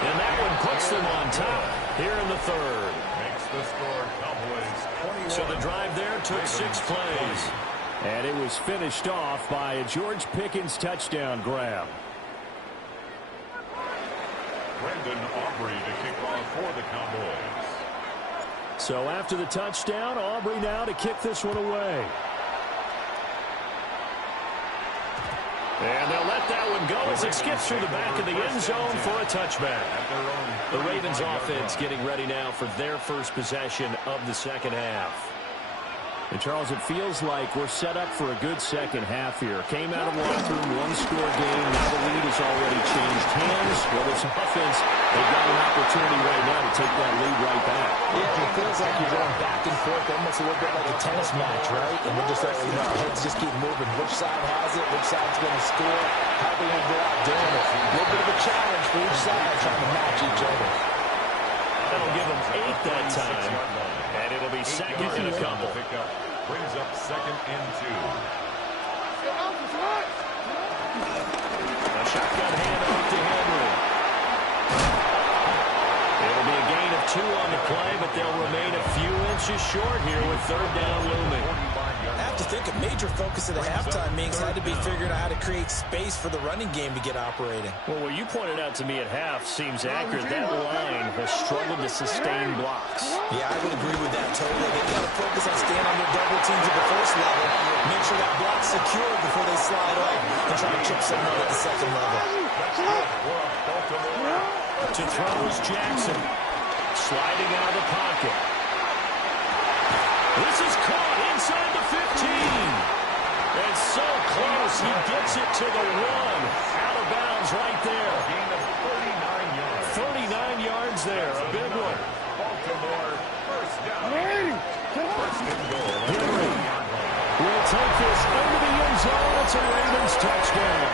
And that one puts them on top here in the 3rd. Makes the score Cowboys 21. So the drive there took 6 plays. And it was finished off by a George Pickens touchdown grab. to kick off for the Cowboys. So after the touchdown, Aubrey now to kick this one away. And they'll let that one go as it skips through the back of the end zone for a touchback. The Ravens offense getting ready now for their first possession of the second half. And, Charles, it feels like we're set up for a good second half here. Came out of the locker room, one-score game. Now the lead has already changed hands. Well, this offense, they've got an opportunity right now to take that lead right back. Yeah, it feels like you're going back and forth, almost a little bit like a tennis match, right? And we're just, heads just keep moving. Which side has it? Which side's going to score? How are they going to go out doing it? A little bit of a challenge for each side, trying to match each other. That'll give them 8 that time. And it'll be second and a couple. Brings up second and 2. A shotgun handoff to Henry. It'll be a gain of 2 on the play, but they'll remain a few inches short here with third down looming. I have to think a major focus of the halftime meetings had to be figuring out how to create space for the running game to get operating. Well, what you pointed out to me at half seems accurate. That line has struggled to sustain blocks. Yeah, I would agree with that totally. They've got to focus on staying on their double teams at the first level, make sure that block's secure before they slide off and try to chip someone at the second level. To throw is Jackson. Sliding out of the pocket. This is caught inside the 15. It's so close. He gets it to the 1. Out of bounds right there. Gain of 39 yards. 39 yards there. A big one. Baltimore first down. First and goal. Henry will take this into the end zone. It's a Ravens touchdown.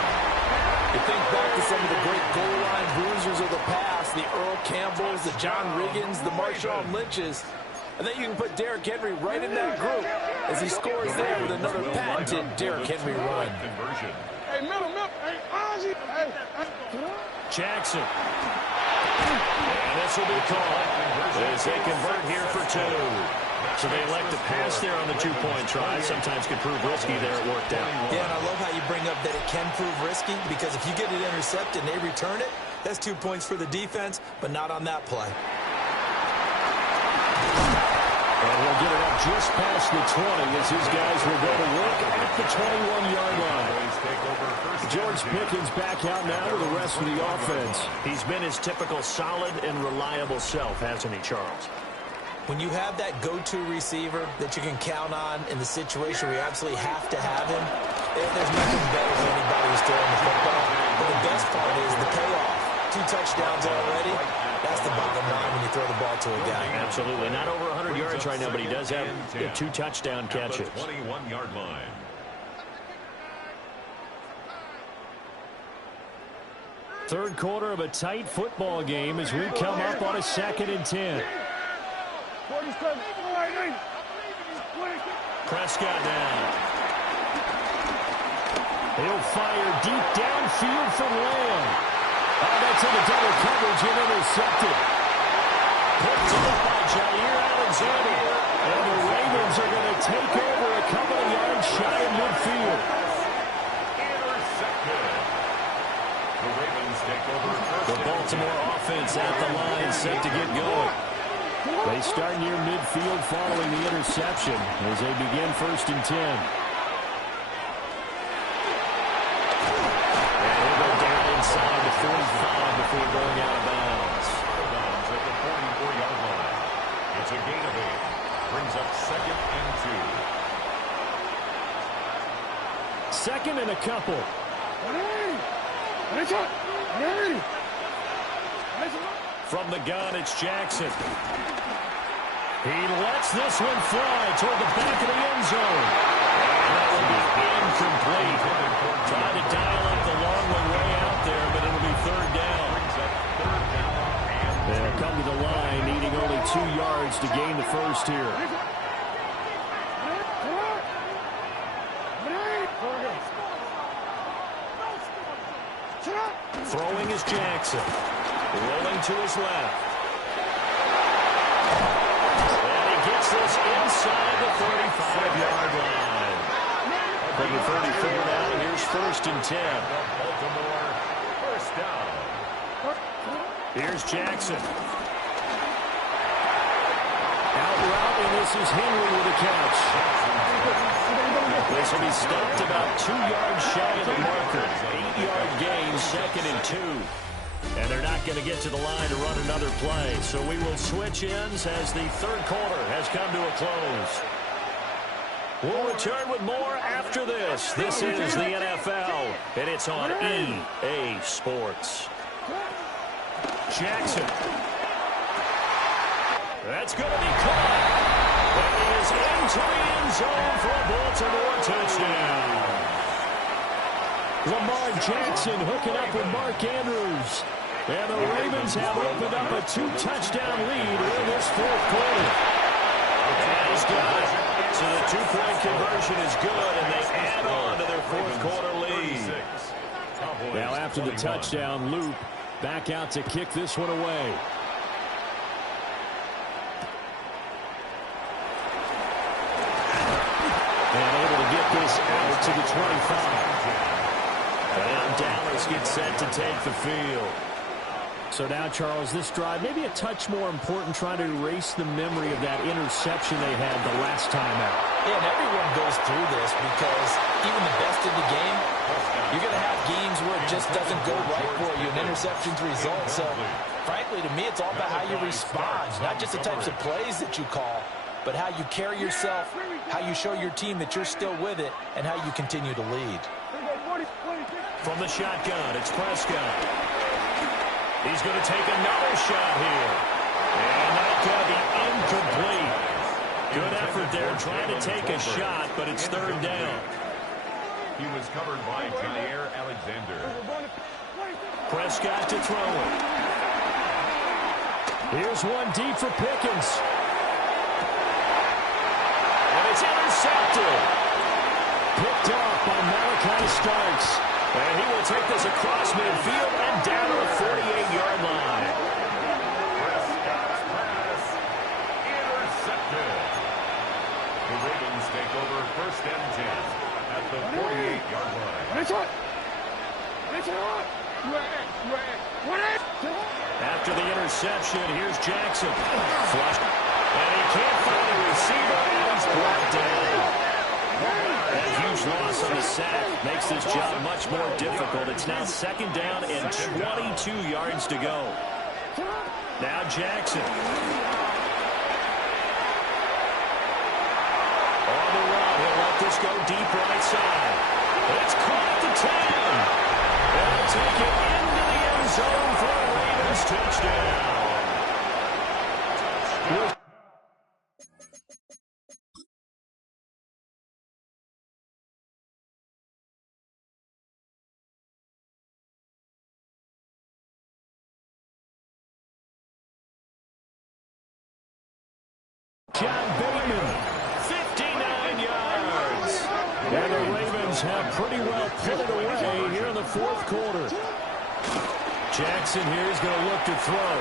You think back to some of the great goal line bruisers of the past, the Earl Campbells, the John Riggins, the Marshawn Lynches. And then you can put Derrick Henry right in that group as he scores there with another patented Derrick Henry run. Hey, middle. Hey, Ozzy. Hey. Jackson. And this will be caught as they convert here for 2. So they elect to pass there on the 2-point try. Sometimes can prove risky there. It worked out. Yeah, and I love how you bring up that it can prove risky because if you get it intercepted and they return it, that's 2 points for the defense, but not on that play. And he'll get it up just past the 20 as his guys will go to work at the 21-yard line. George Pickens back out now with the rest of the offense. He's been his typical solid and reliable self, hasn't he, Charles? When you have that go-to receiver that you can count on in the situation where you absolutely have to have him, there's nothing better for anybody who's throwing the football. But the best part is the payoff. 2 touchdowns already. That's the bottom line when you throw the ball to a guy. Absolutely. Not over 100 yards right now, but he does have 2 touchdown catches. 21-yard line. Third quarter of a tight football game as we come up on a 2nd and 10. Prescott down. He'll fire deep downfield from Lamb. That's in the double coverage and intercepted. Picked up by Jair Alexander. And the Ravens are going to take over a couple of yards shy of midfield. Intercepted. The Ravens take over first. The Baltimore offense at the line set to get going. They start near midfield following the interception as they begin 1st and 10. And he'll go down inside the 45 before going out of bounds. At the 44-yard line. It's a gain of 8. Brings up 2nd and 2. 2nd and a couple. From the gun, it's Jackson. He lets this one fly toward the back of the end zone. And that will be incomplete. Trying to dial up the long one way out there, but it'll be 3rd down. They'll come to the line, needing only 2 yards to gain the first here. Throwing is Jackson. Rolling to his left. And he gets this inside the 35-yard line. From the 34 now, here's 1st and 10. Baltimore first down. Here's Jackson. Out route, and this is Henry with a catch. This will be stopped about 2 yards shy of the marker. 8-yard gain, 2nd and 2. And they're not going to get to the line to run another play. So we will switch ends as the third quarter has come to a close. We'll return with more after this. This is the NFL, and it's on EA Sports. Jackson. That's going to be caught. That is into the end zone for a Baltimore touchdown. Lamar Jackson hooking up with Mark Andrews. And the Ravens have opened up a 2-touchdown lead in this fourth quarter. And he's got it. So the 2-point conversion is good, and they add on to their fourth quarter lead. Now after the touchdown, Loop back out to kick this one away. And able to get this out to the 25. And Dallas gets set to take the field. So now, Charles, this drive, maybe a touch more important, trying to erase the memory of that interception they had the last time out. Yeah, and everyone goes through this because even the best in the game, you're going to have games where it just doesn't go right for you, and interceptions result. So, frankly, to me, it's all about how you respond, not just the types of plays that you call, but how you carry yourself, how you show your team that you're still with it, and how you continue to lead. From the shotgun, it's Prescott. He's going to take another shot here. And that's going to be incomplete. Good effort there trying to take a shot, but it's third down. He was covered by Jair Alexander. Prescott to throw it. Here's one deep for Pickens. And it's intercepted. Picked off by Malachi Starks. And he will take this across midfield and down to the 48-yard line. Prescott's pass intercepted. The Ravens take over 1st and 10 at the 48-yard line. After the interception, here's Jackson. Flushed. And he can't find a receiver, and he's brought down. A huge loss on the sack makes this job much more difficult. It's now 2nd down and 22 yards to go. Now Jackson. On the run, he'll let this go deep right side. It's caught at the 10. And they'll take it into the end zone for a Ravens touchdown. John Bateman, 59 yards. And the Ravens have pretty well put it away here in the fourth quarter. Jackson here is going to look to throw.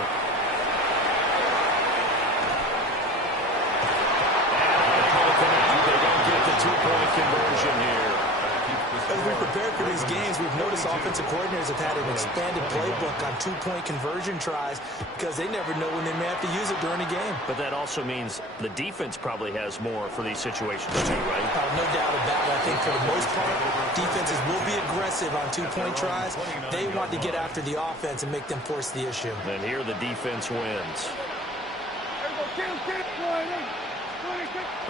And they don't get the 2-point conversion here. As we prepare for these games, we've noticed offensive coordinators have had an expanded playbook on 2-point conversion tries because they never know when they may have to use it during a game. But that also means the defense probably has more for these situations too, right? No doubt about it. I think for the most part, defenses will be aggressive on 2-point tries. They want to get after the offense and make them force the issue. And here the defense wins.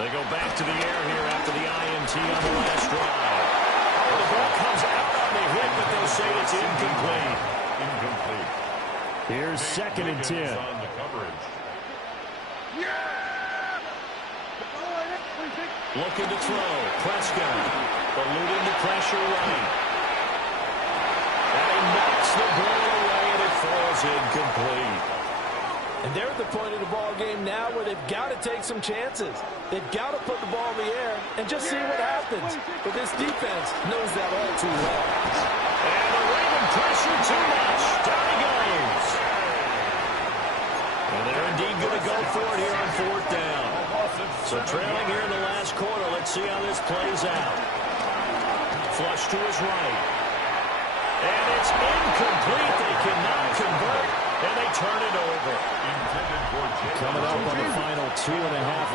They go back to the air here after the INT on the last drive. The ball comes out on the hit, but they'll say it's incomplete. Incomplete. Here's 2nd and 10. On the coverage. Looking to throw. Prescott eluding the pressure right. And he knocks the ball away, and it falls incomplete. And they're at the point of the ball game now where they've got to take some chances. They've got to put the ball in the air and just see what happens. But this defense knows that all too well. And the Raven pressure too much. Down he goes. And they're indeed going to go for it here on 4th down. So trailing here in the last quarter. Let's see how this plays out. Flush to his right. And it's incomplete. They cannot convert. and they turn it over. Coming up on the final 2.5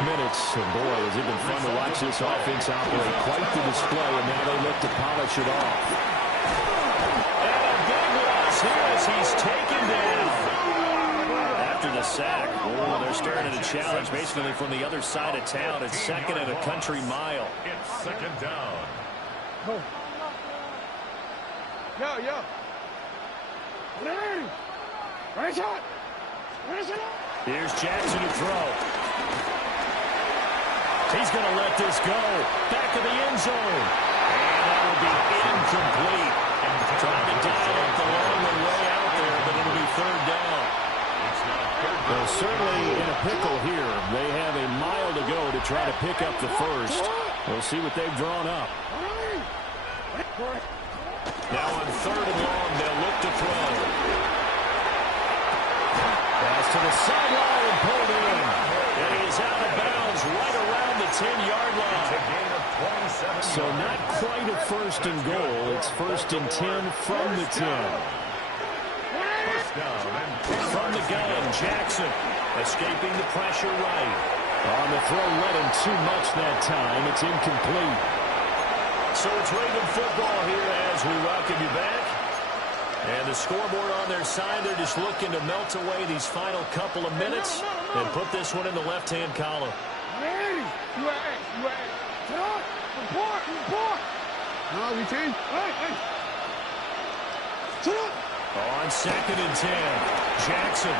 minutes. And boy, has it been fun to watch this offense operate. Quite the display, and now they look to polish it off. And a big loss here as he's taken down. After the sack, oh, they're staring at a challenge basically from the other side of town. It's second and a country mile. It's second down. Yo. Right shot. Here's Jackson to throw. He's going to let this go. Back of the end zone. And that will be incomplete. Trying to dial up the long way out there, but it'll be third down. Well, certainly in a pickle here. They have a mile to go to try to pick up the first. We'll see what they've drawn up. Now on third and long, they'll look to throw. Pass to the sideline and pulled in. And he's out of bounds right around the 10-yard line. So not quite a first and goal. It's first and 10 from the 10. From the gun, Jackson escaping the pressure right. On the throw, let him too much that time. It's incomplete. So it's Raven football here as we welcome you back. And the scoreboard on their side, they're just looking to melt away these final couple of minutes and put this one in the left-hand column. On second and 10, Jackson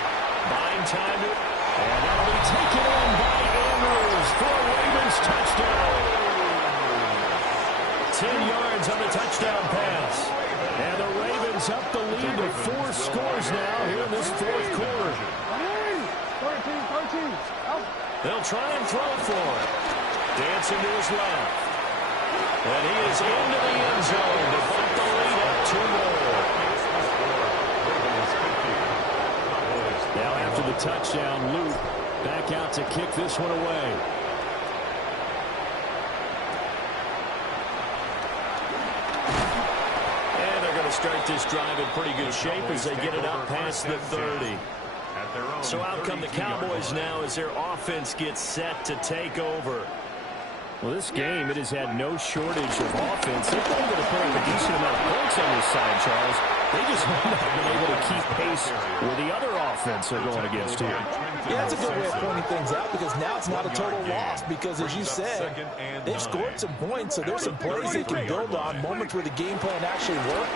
buying time, and that'll be taken in by Andrews for a Ravens touchdown. 10 yards on the touchdown pass. And the Ravens up the lead to 4 scores now here in this fourth quarter. 13. They'll try and throw for it. Dancing to his left. And he is into the end zone to bump the lead up 2 more. Now after the touchdown, Luke back out to kick this one away. And they're going to start this drive in pretty good shape as they get it up past the 30. So out come the Cowboys now as their offense gets set to take over. Well, this game, it has had no shortage of offense. They've been able to put up a decent amount of points on this side, Charles. They just have not been able to keep pace with the other offense they're going against here. Yeah, that's a good way of pointing things out because now it's not a total loss because, as you said, they've scored some points, so there's some plays they can build on, moments where the game plan actually worked.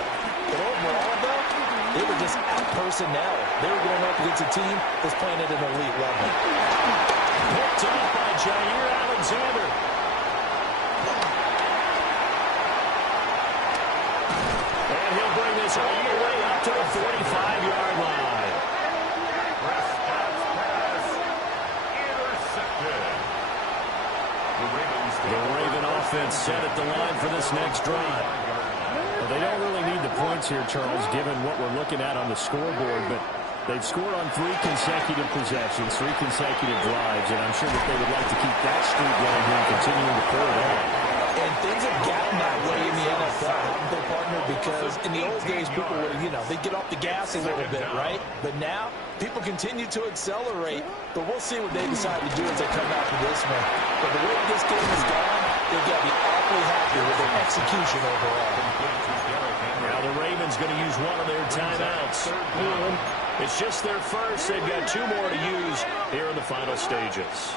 But overall, though, they were just out personnel. They were going up against a team that's playing at an elite level. Picked up by Jair Alexander. And he'll bring this all the way up to the 45-yard line. The Raven offense set at the line for this next drive. Well, they don't really need the points here, Charles, given what we're looking at on the scoreboard, but they've scored on 3 consecutive possessions, 3 consecutive drives, and I'm sure that they would like to keep that streak going here and continuing to pour it on. And things have gotten that way in the NFL, haven't they, partner? Because in the old days, people would, they'd get off the gas a little bit, right? But now, people continue to accelerate. But we'll see what they decide to do as they come after this one. But the way this game has gone, they've got to be awfully happy with their execution overall. Now the Ravens going to use one of their timeouts. It's just their first. They've got 2 more to use here in the final stages.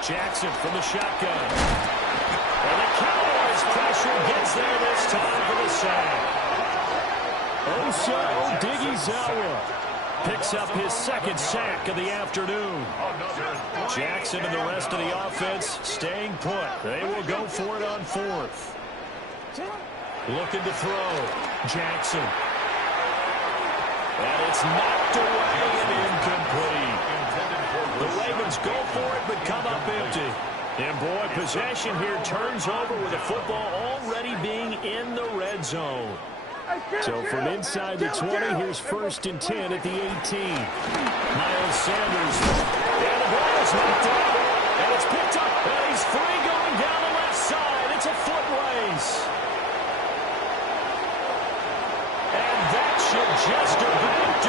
Jackson from the shotgun. And the Cowboys pressure gets there this time for the sack. Odighizuwa picks up his 2nd sack of the afternoon. Jackson and the rest of the offense staying put. They will go for it on 4th. Looking to throw. Jackson. And it's knocked away and incomplete. The Ravens go for it, but come up empty. And, boy, possession here turns over with the football already being in the red zone. So from inside the 20, here's 1st and 10 at the 18. Miles Sanders. And the ball is knocked out. And it's picked up. And he's free going down the left side. It's a foot race. And that should just about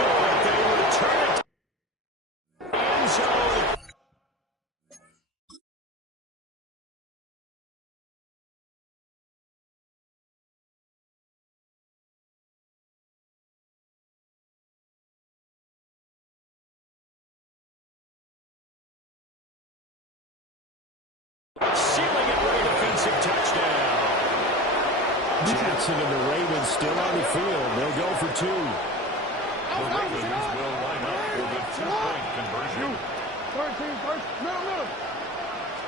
Jackson and the Ravens still on the field. They'll go for two. The Ravens will line up for the two-point conversion. Middle.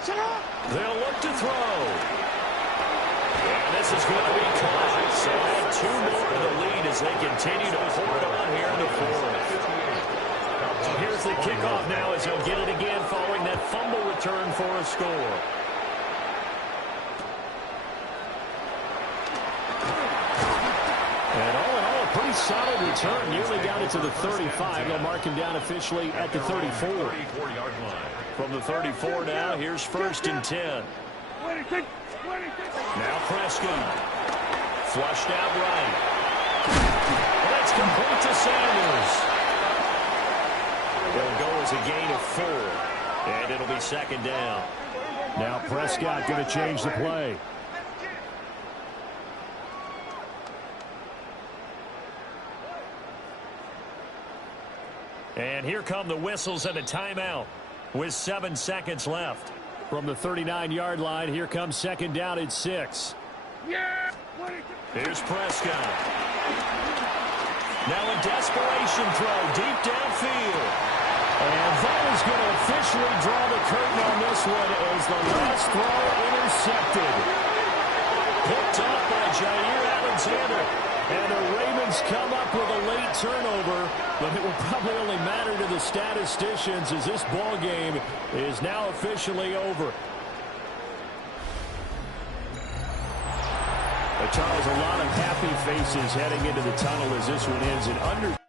Shut up. They'll look to throw. And this is going to be caught. So add two more to the lead as they continue to pour it on here in the fourth. So here's the kickoff now as he'll get it again following that fumble return for a score. And all in all, a pretty solid return. Nearly got it to the 35. They'll mark him down officially at the 34. 34-yard line. From the 34 now, here's 1st and 10. Now Prescott. Flushed out right. That's complete to Sanders. It'll go as a gain of 4. And it'll be 2nd down. Now Prescott going to change the play. And here come the whistles and a timeout with 7 seconds left. From the 39-yard line, here comes 2nd down at 6. Here's Prescott. Now a desperation throw deep downfield. And that is going to officially draw the curtain on this one as the last throw intercepted. Picked off by Jair Alexander. And the Ravens come up with a late turnover, but it will probably only matter to the statisticians as this ball game is now officially over. Charles, a lot of happy faces heading into the tunnel as this one ends in under.